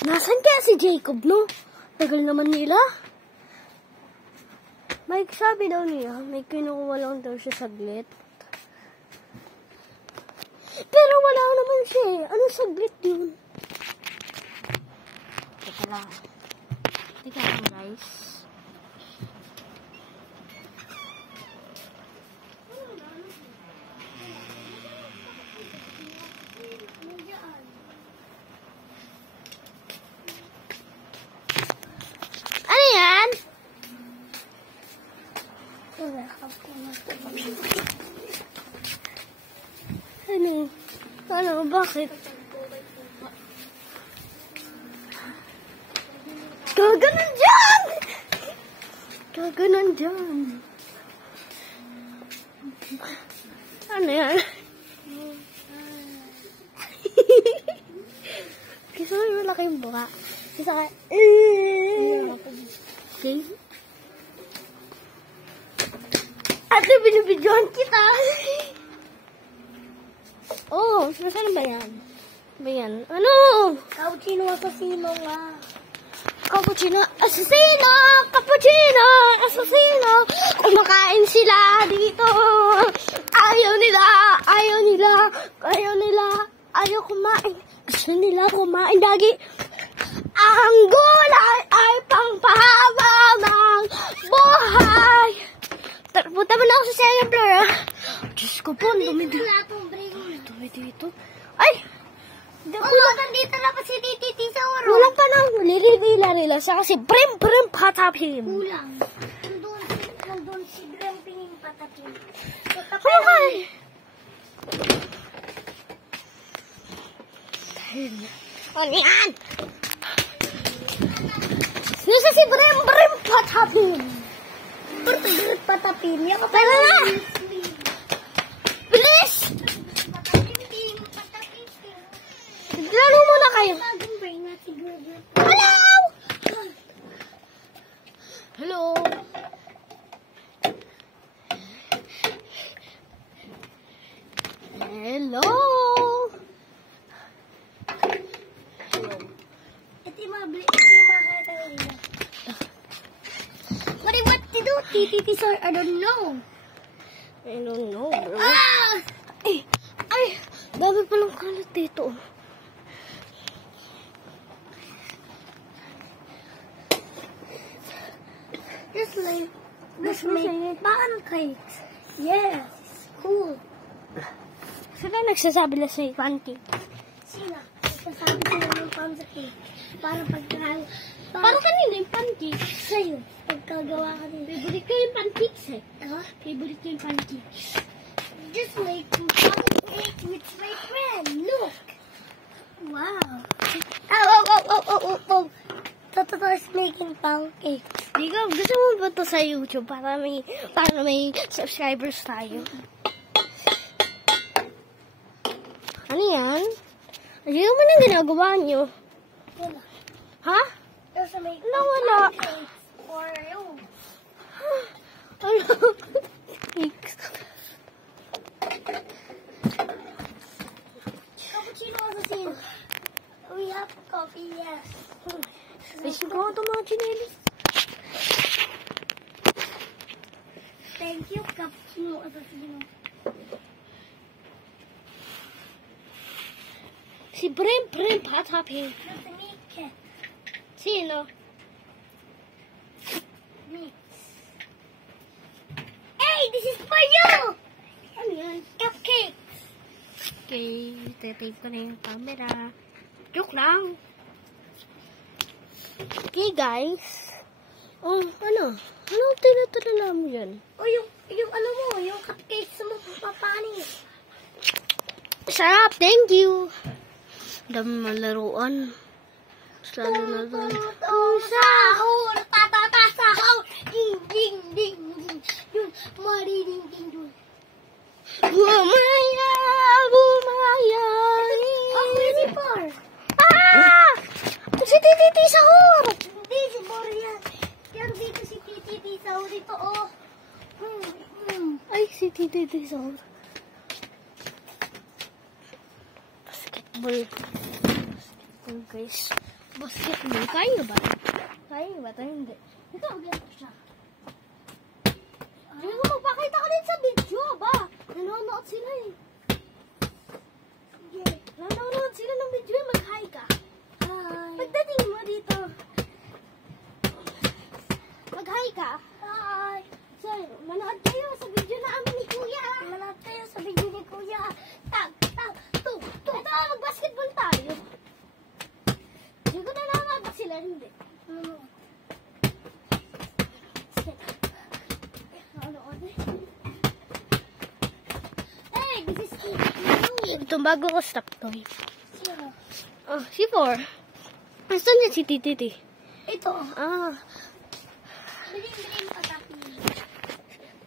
Nasaan kaya si Jacob, no? Tagal naman nila. May sabi daw niya, may kinukuha lang daw siya saglit. Pero wala naman siya eh. Anong saglit yun? Teka lang. Teka lang, guys. Ano yan? Ano? Bakit? Gaganon dyan! Gaganon dyan. Ano yan? Kisa may malaki yung buka. Kisa ka... Okay. Ate, binibidyohan kita! Oh, nasaan ba yan? Ba yan? Ano? Cappuccino assassino nga. Cappuccino assassino! Cappuccino assassino! Kumakain sila dito! Ayaw nila! Ayaw nila! Ayaw nila! Ayaw kumain! Gusto nila kumain dagi! Ang gulay ay pangpahaba ng buhay! Punta mo na ako sa second floor, ha? Diyos ko po, dumi dito. Dumi dito. Ay! Nandito na pa si Titi sa oro. Walang pa nang lirila siya kasi brim patapim. Kulang. Nandun si Bremping patapim. Okay. Ano yan? Sino si brim patapim? Patapim. Yung Tara na! Bilis! Lalo muna kayo. Hello! Hello? Hello? Ito yung mga kakita nila. What to do, Titi sir? I don't know. I don't know, bro. Ah! Ay! Dami palang kalat dito. Just make pancakes. Yes, it's cool. Sino nagsasabi na sa'yo, pancake? Sino? Nagsasabi sila ng pancake. Para pagkagawa. Para kanina yung pancake. Sa'yo. Pagkagawa ka nila. Favorite ko yung pancakes eh. Huh? Favorite ko yung pancakes. Just like pancake with my friend. Look. Wow. Oh. Toto is making pancakes. Gusto mo ba ito sa YouTube para may subscribers tayo? Ano yan? Ano naman ang ginagawa nyo? Wala. Ha? Just make Wala. pancakes for you. Ano? Cappuccino assassino. We have coffee, yes. Fishing ko ito mga chinelis. Thank you, cappuccino assassino. Si Brim patapin. Just make it. Sino? Mix. Hey, this is for you! Ano yan? Cupcakes. Okay, tatape ko na yung camera. Joke lang. Okay, guys. Oh, ano? Anong tinatala mo yan? O yung ano mo, yung cupcakes mo, papanis. Sarap, thank you. Dami malaruan. Lalo na doon. Sahur, tatata sahur, ding ding ding ding, yung mariding ding ding. Bumaya. Si Por. Ah! Si Titi Sahur! Hindi, si Por yan. Yan dito si Titi Sahur dito, oh. Ay, si Titi Sahur. Basketball, guys. basketball. Kaya ba? Kaya ba? Tayo hindi. Ito, ganito siya. Hindi ko magpakita ka din sa video ba? Nanonood sila eh. Sige. Nanonood sila ng video eh. Mag-hi ka. Hi. Pagdating mo dito. Mag-hi ka. Hi. So, manood kayo sa video na amin ni Kuya. Manood kayo sa video ni Kuya. Tag, tag, tu. Ito, mag-basketball tayo. Hindi ko na nakakabak sila, hindi. Hey, this is Steve. Itong bago ko stop toy. Sino? Oh, si 4. Nasaan niya si Titi? Ito. Ah, Bilim-bilim ka tapi.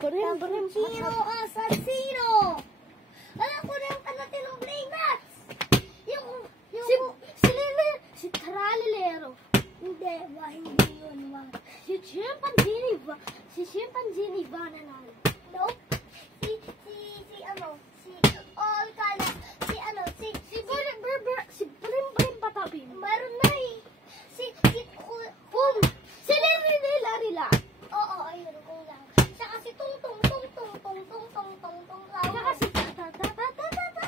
Barim. Sino asasino? Alam ko na yung natin ng brain nuts. Yung Si Lele, si Tralilero. hindi yun, ma. Si Chimpanzee ni Banana. Nope. Si all kala, Si Brim Patapin. meron na eh. Si Lele Larila. Oo, ayun, kung lang. Saka si Tung Tung lang. Saka si Tata.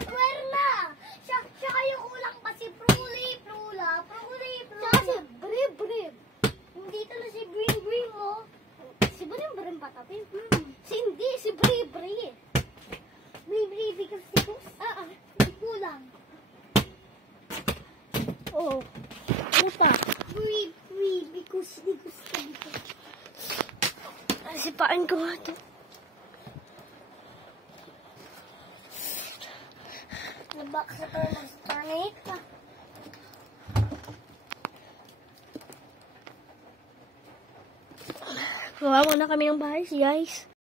Meron na. Saka yung ulang pa si Pruli. Saka si Brim. Hindi ito na si Green mo. Si Brim Patapin. Hmm. Si Bri. Bri because si kulang. Oo. Muta. Bri because. Sipain ko nga ito. Nabak sa turnate ka. Gawa muna kami ng bahay, guys.